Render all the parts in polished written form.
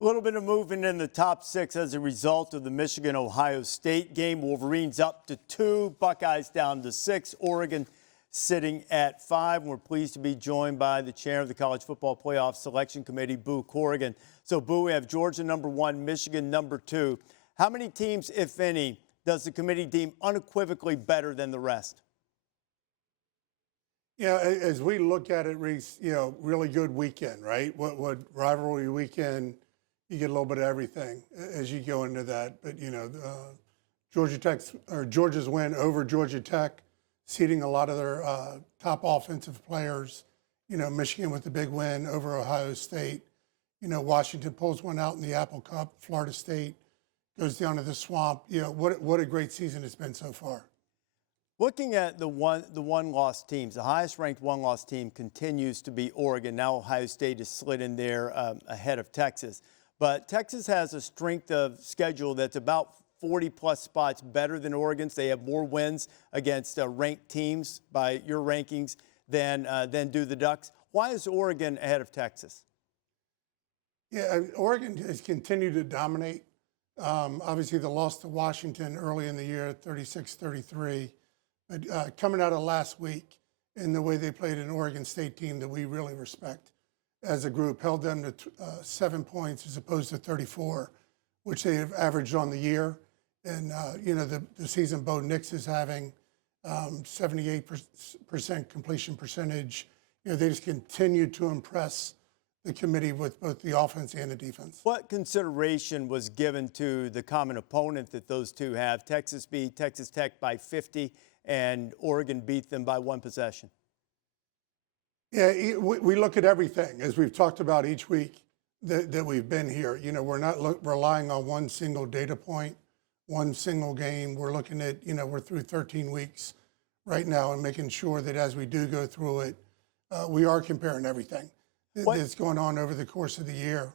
A little bit of movement in the top six as a result of the Michigan-Ohio State game. Wolverines up to 2, Buckeyes down to 6, Oregon sitting at 5. We're pleased to be joined by the chair of the College Football Playoff Selection Committee, Boo Corrigan. So, Boo, we have Georgia number 1, Michigan number 2. How many teams, if any, does the committee deem unequivocally better than the rest? Yeah, as we look at it, Rece, really good weekend, right? What rivalry weekend? You get a little bit of everything as you go into that. But Georgia's win over Georgia Tech, seeding a lot of their top offensive players. Michigan with the big win over Ohio State. Washington pulls one out in the Apple Cup. Florida State goes down to the Swamp. What a great season it's been so far. Looking at the one-loss teams, the highest-ranked one-loss team continues to be Oregon. Now Ohio State is slid in there ahead of Texas. But Texas has a strength of schedule that's about 40-plus spots better than Oregon's. They have more wins against ranked teams by your rankings than do the Ducks. Why is Oregon ahead of Texas? Yeah, Oregon has continued to dominate. Obviously, the loss to Washington early in the year, 36-33. But coming out of last week, in the way they played an Oregon State team that we really respect as a group, held them to 7 points as opposed to 34, which they have averaged on the year. And, the season Bo Nix is having 78% completion percentage. They just continue to impress the committee with both the offense and the defense. What consideration was given to the common opponent that those two have? Texas beat Texas Tech by 50, and Oregon beat them by 1 possession. Yeah, we look at everything, as we've talked about each week that we've been here. We're not relying on one single data point, one single game. We're looking at, we're through 13 weeks right now and making sure that as we do go through it, we are comparing everything that's going on over the course of the year.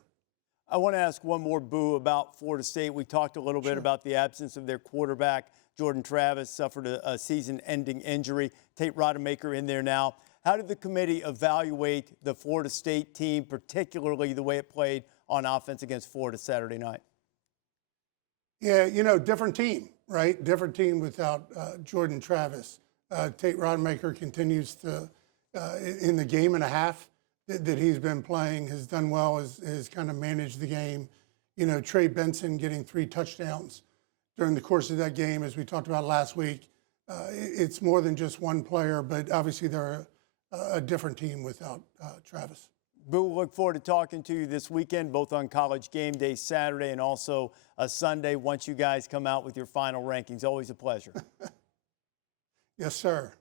I want to ask one more, Boo, about Florida State. We talked a little bit about the absence of their quarterback. Jordan Travis suffered a season-ending injury. Tate Rodemaker in there now. How did the committee evaluate the Florida State team, particularly the way it played on offense against Florida Saturday night? Yeah, different team, right? Different team without Jordan Travis. Tate Rodemaker continues to, in the game and a half that he's been playing, has done well, has kind of managed the game. Trey Benson getting 3 touchdowns during the course of that game, as we talked about last week. It's more than just one player, but obviously they're a different team without Travis. Boo, look forward to talking to you this weekend, both on College Game Day Saturday and also a Sunday once you guys come out with your final rankings. Always a pleasure. Yes, sir.